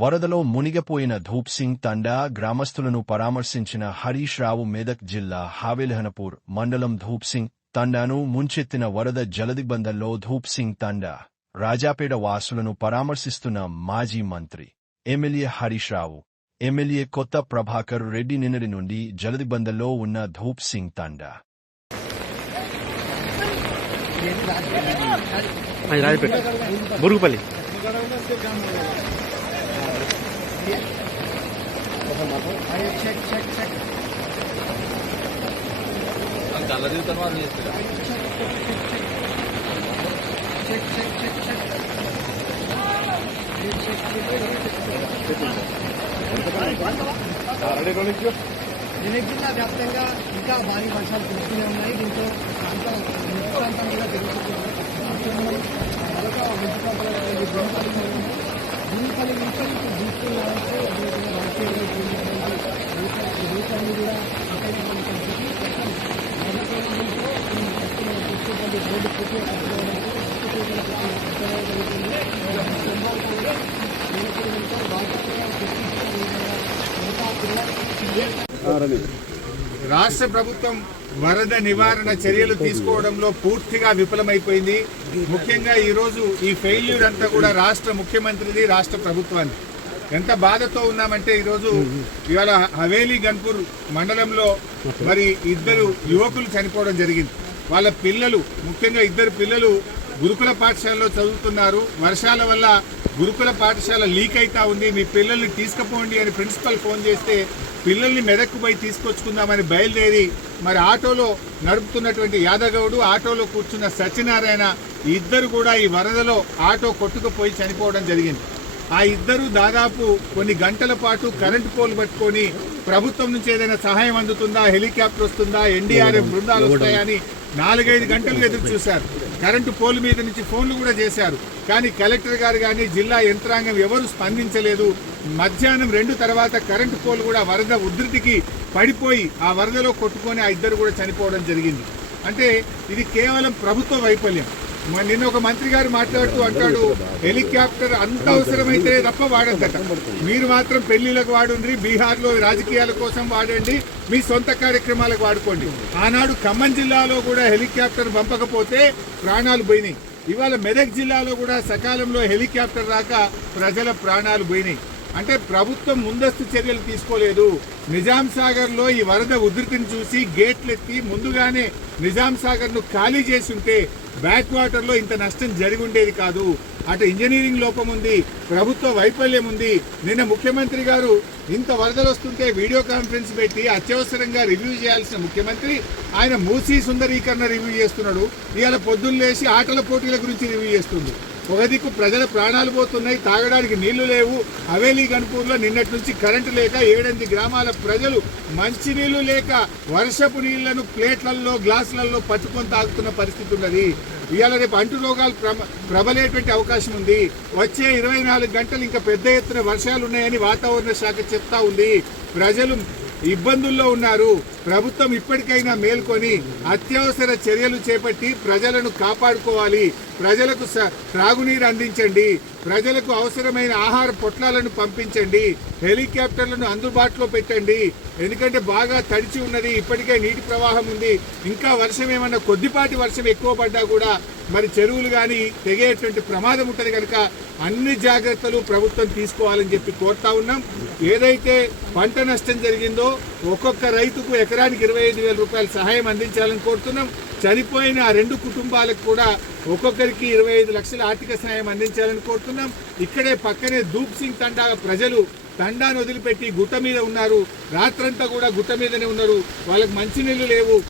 వరదలో మునిగిపోయిన ధూప్ సింగ్ తండా గ్రామస్తులను పరామర్శించిన హరీష్ రావు మెదక్ జిల్లా హావిల్హనపూర్ మండలం ధూప్ సింగ్ తండాను ముంచెత్తిన వరద జలదిగ్బంధంలో ధూప్ సింగ్ తండా రాజాపేట వాసులను పరామర్శిస్తున్న మాజీ మంత్రి ఎమ్మెల్యే హరీష్ రావు ఎమ్మెల్యే కొత్త ప్రభాకర్ రెడ్డి నిన్నటి నుండి జలదిబందల్లో ఉన్న ధూప్ సింగ్ తండా Here. Ayo cek cek cek. Kalau di tempat ini sudah. Cek cek cek cek. Cek cek cek cek. Ada rolling juga. Ini kita datang ke kita bari pasal kumpul yang naik itu kantor. కూడా రాష్ట్ర ప్రభుత్వం వరద నివారణ చర్యలు తీసుకోవడంలో పూర్తిగా విఫలమైపోయింది. ముఖ్యంగా ఈరోజు ఈ ఫెయిల్యూర్ అంతా కూడా రాష్ట్ర ముఖ్యమంత్రిది రాష్ట్ర ప్రభుత్వాన్ని. ఎంత బాధతో ఉన్నామంటే ఈరోజు ఇవాళ హవేలీ గన్పూర్ మండలంలో మరి ఇద్దరు యువకులు చనిపోవడం జరిగింది. వాళ్ళ పిల్లలు ముఖ్యంగా ఇద్దరు పిల్లలు గురుకుల పాఠశాలలో చదువుతున్నారు. వర్షాల వల్ల గురుకుల పాఠశాల లీక్ అవుతా ఉంది. మీ పిల్లల్ని తీసుకుపోండి అని ప్రిన్సిపల్ ఫోన్ చేస్తే పిల్లల్ని మెదక్కు పోయి తీసుకొచ్చుకుందామని బయలుదేరి మరి ఆటోలో నడుపుతున్నటువంటి యాదగౌడు ఆటోలో కూర్చున్న సత్యనారాయణ ఇద్దరు కూడా ఈ వరదలో ఆటో కొట్టుకుపోయి చనిపోవడం జరిగింది. ఆ ఇద్దరు దాదాపు కొన్ని గంటల పాటు కరెంటు పోల్ పట్టుకొని ప్రభుత్వం నుంచి ఏదైనా సహాయం అందుతుందా? హెలికాప్టర్ వస్తుందా? ఎన్డీఆర్ఎఫ్ బృందాలు వస్తాయా అని నాలుగైదు గంటలు ఎదురు చూశారు. కరెంటు పోల్ మీద నుంచి ఫోన్లు కూడా చేశారు. కానీ కలెక్టర్ గారు కానీ జిల్లా యంత్రాంగం ఎవరు స్పందించలేదు. మధ్యాహ్నం రెండు తర్వాత కరెంటు పోల్ కూడా వరద ఉధృతికి పడిపోయి ఆ వరదలో కొట్టుకొని ఆ ఇద్దరు కూడా చనిపోవడం జరిగింది. అంటే ఇది కేవలం ప్రభుత్వ వైఫల్యం. నిన్న ఒక మంత్రి గారు మాట్లాడుతూ అంటాడు హెలికాప్టర్ అంత అవసరమైతే తప్ప వాడద్దట. మీరు మాత్రం పెళ్ళిలకు వాడుండ్రి బీహార్లో రాజకీయాల కోసం వాడండి మీ సొంత కార్యక్రమాలకు వాడుకోండి. ఆనాడు ఖమ్మం జిల్లాలో కూడా హెలికాప్టర్ పంపకపోతే ప్రాణాలు పోయినాయి. ఇవాళ మెదక్ జిల్లాలో కూడా సకాలంలో హెలికాప్టర్ రాక ప్రజల ప్రాణాలు పోయినాయి. అంటే ప్రభుత్వం ముందస్తు చర్యలు తీసుకోలేదు. నిజాం సాగర్లో ఈ వరద ఉధృతిని చూసి గేట్లు ఎత్తి ముందుగానే నిజాం సాగర్ను ఖాళీ చేసి ఉంటే బ్యాక్ వాటర్లో ఇంత నష్టం జరిగి ఉండేది కాదు. అటు ఇంజనీరింగ్ లోపం ఉంది ప్రభుత్వ వైఫల్యం ఉంది. నిన్న ముఖ్యమంత్రి గారు ఇంత వరదలు వస్తుంటే వీడియో కాన్ఫరెన్స్ పెట్టి అత్యవసరంగా రివ్యూ చేయాల్సిన ముఖ్యమంత్రి ఆయన మూసీ సుందరీకరణ రివ్యూ చేస్తున్నాడు. ఇవాళ పొద్దున్న లేచి ఆటల పోటీల గురించి రివ్యూ చేస్తుంది ఒక దిక్కు ప్రజల ప్రాణాలు పోతున్నాయి తాగడానికి నీళ్ళు లేవు. హవేలీ గన్పూర్లో నిన్నటి నుంచి కరెంటు లేక ఏడెనిమిది గ్రామాల ప్రజలు మంచినీళ్ళు లేక వర్షపు నీళ్ళను ప్లేట్లలో గ్లాసులలో పట్టుకొని తాగుతున్న పరిస్థితి ఉన్నది. ఇవాళ రేపు అంటు రోగాలు ప్రమ ప్రబలేటువంటి అవకాశం ఉంది. వచ్చే ఇరవై నాలుగు గంటలు ఇంకా పెద్ద ఎత్తున వర్షాలు ఉన్నాయని వాతావరణ శాఖ చెప్తా ఉంది. ప్రజలు ఇబ్బందుల్లో ఉన్నారు. ప్రభుత్వం ఇప్పటికైనా మేల్కొని అత్యవసర చర్యలు చేపట్టి ప్రజలను కాపాడుకోవాలి. ప్రజలకు స- త్రాగునీరు అందించండి. ప్రజలకు అవసరమైన ఆహార పొట్లాలను పంపించండి. హెలికాప్టర్లను అందుబాటులో పెట్టండి. ఎందుకంటే బాగా తడిచి ఉన్నది. ఇప్పటికే నీటి ప్రవాహం ఉంది. ఇంకా వర్షం ఏమన్నా కొద్దిపాటి వర్షం ఎక్కువ పడ్డా కూడా మరి చెరువులు కానీ తెగేటువంటి ప్రమాదం ఉంటుంది కనుక అన్ని జాగ్రత్తలు ప్రభుత్వం తీసుకోవాలని చెప్పి కోరుతా ఉన్నాం. ఏదైతే పంట నష్టం జరిగిందో ఒక్కొక్క రైతుకు ఎకరానికి ఇరవై ఐదు వేల రూపాయల సహాయం అందించాలని కోరుతున్నాం. చనిపోయిన ఆ రెండు కుటుంబాలకు కూడా ఒక్కొక్కరికి ఇరవై ఐదు లక్షల ఆర్థిక సహాయం అందించాలని కోరుతున్నాం. ఇక్కడే పక్కనే దూప్ సింగ్ తండా ప్రజలు తండాను వదిలిపెట్టి గుట్ట మీద ఉన్నారు. రాత్రంతా కూడా గుట్ట మీదనే ఉన్నారు. వాళ్ళకి మంచినీళ్ళు లేవు.